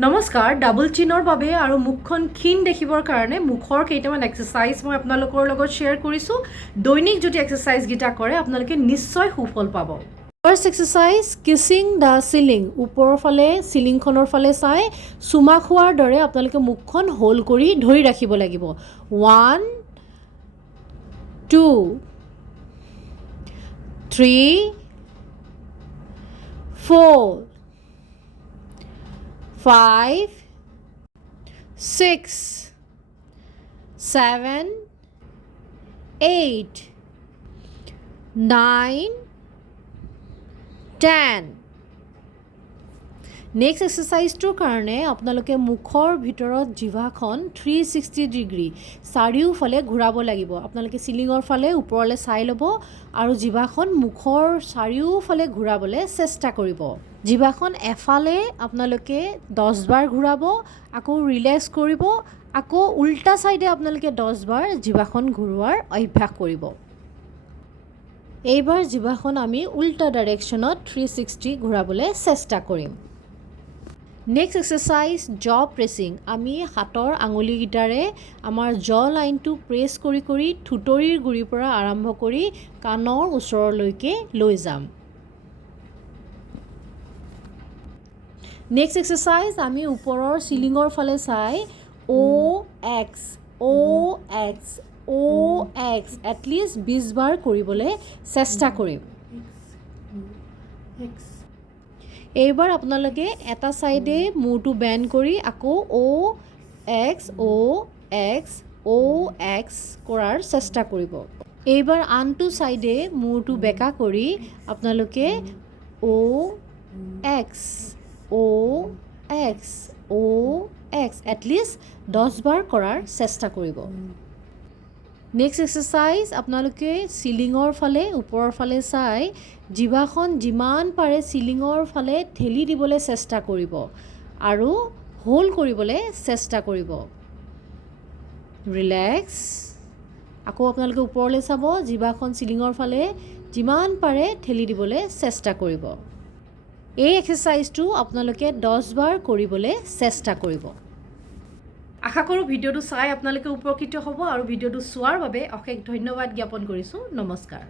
নমস্কাৰ ডাবল চিনৰ বাবে আৰু মুখখন ক্ষীণ দেখিবৰ কাৰণে মুখৰ কেইটামান এক্সাৰসাইজ মই আপোনালোকৰ লগত শ্বেয়াৰ কৰিছোঁ দৈনিক যদি এক্সাৰসাইজ গিটা কৰে আপোনালোকে নিশ্চয় সুফল পাব ফাৰ্স্ট এক্সাৰসাইজ কিছিং দা সিলিং ওপৰৰ ফালে সিলিংখনৰ ফালে চাই চুমা খোৱাৰ দৰে আপোনালোকে মুখখন হোল কৰি ধৰি ৰাখিব লাগিব 1 2 3 4 5 6 7 8 9 10 নেক্সট এক্সাৰসাইজটোৰ কাৰণে আপোনালোকে মুখৰ ভিতৰত জিভাখন 360 ডিগ্ৰী চাৰিওফালে ঘূৰাব লাগিব আপোনালোকে সিলিঙৰ ফালে ওপৰলৈ চাই ল'ব আৰু জিভাখন মুখৰ চাৰিওফালে ঘূৰাবলৈ চেষ্টা কৰিব জিভাখন এফালে আপোনালোকে 10 বাৰ ঘূৰাব আকৌ ৰিলেক্স কৰিব আকৌ উল্টা সাইডে আপোনালোকে 10 বাৰ জিভাখন ঘূৰোৱাৰ অভ্যাস কৰিব এইবাৰ জিভাখন আমি উল্টা ডাইৰেকশ্যনত 360 ঘূৰাবলৈ চেষ্টা কৰিম নেক্সট এক্সাৰসাইজ জ প্ৰেছিং আমি হাতৰ আঙুলিগিটাৰে আমাৰ জ লাইনটো প্ৰেছ কৰি কৰি থুতৰিৰ গুৰিৰ পৰা আৰম্ভ কৰি কাণৰ ওচৰলৈকে লৈ যাম নেক্সট এক্সাৰসাইজ আমি ওপৰৰ সিলিঙৰ ফালে চাই ও এক্স এটলিষ্ট 20 বাৰ কৰিবলৈ চেষ্টা কৰিম এইবাৰ আপোনালোকে এটা সাইডে মূৰটো বেণ্ড কৰি আকৌ ও এক্স কৰাৰ চেষ্টা কৰিব এইবাৰ আনটো সাইডে মূৰটো বেকা কৰি আপোনালোকে ও এক্স এটলিষ্ট 10 বাৰ কৰাৰ চেষ্টা কৰিব নেক্সট এক্সাৰসাইজ আপোনালোকে সিলিঙৰ ফালে ওপৰৰ ফালে চাই জিভাখন যিমান পাৰে সিলিঙৰ ফালে ঠেলি দিবলৈ চেষ্টা কৰিব আৰু হোল কৰিবলৈ চেষ্টা কৰিব ৰিলেক্স আকৌ আপোনালোকে ওপৰলৈ চাব জিভাখন সিলিঙৰ ফালে যিমান পাৰে ঠেলি দিবলৈ চেষ্টা কৰিব এই এক্সাৰসাইজটো আপোনালোকে 10 বাৰ কৰিবলৈ চেষ্টা কৰিব আশা কৰোঁ ভিডিঅ'টো চাই আপোনালোকে উপকৃত হ'ব আৰু ভিডিঅ'টো চোৱাৰ বাবে অশেষ ধন্যবাদ জ্ঞাপন কৰিছোঁ নমস্কাৰ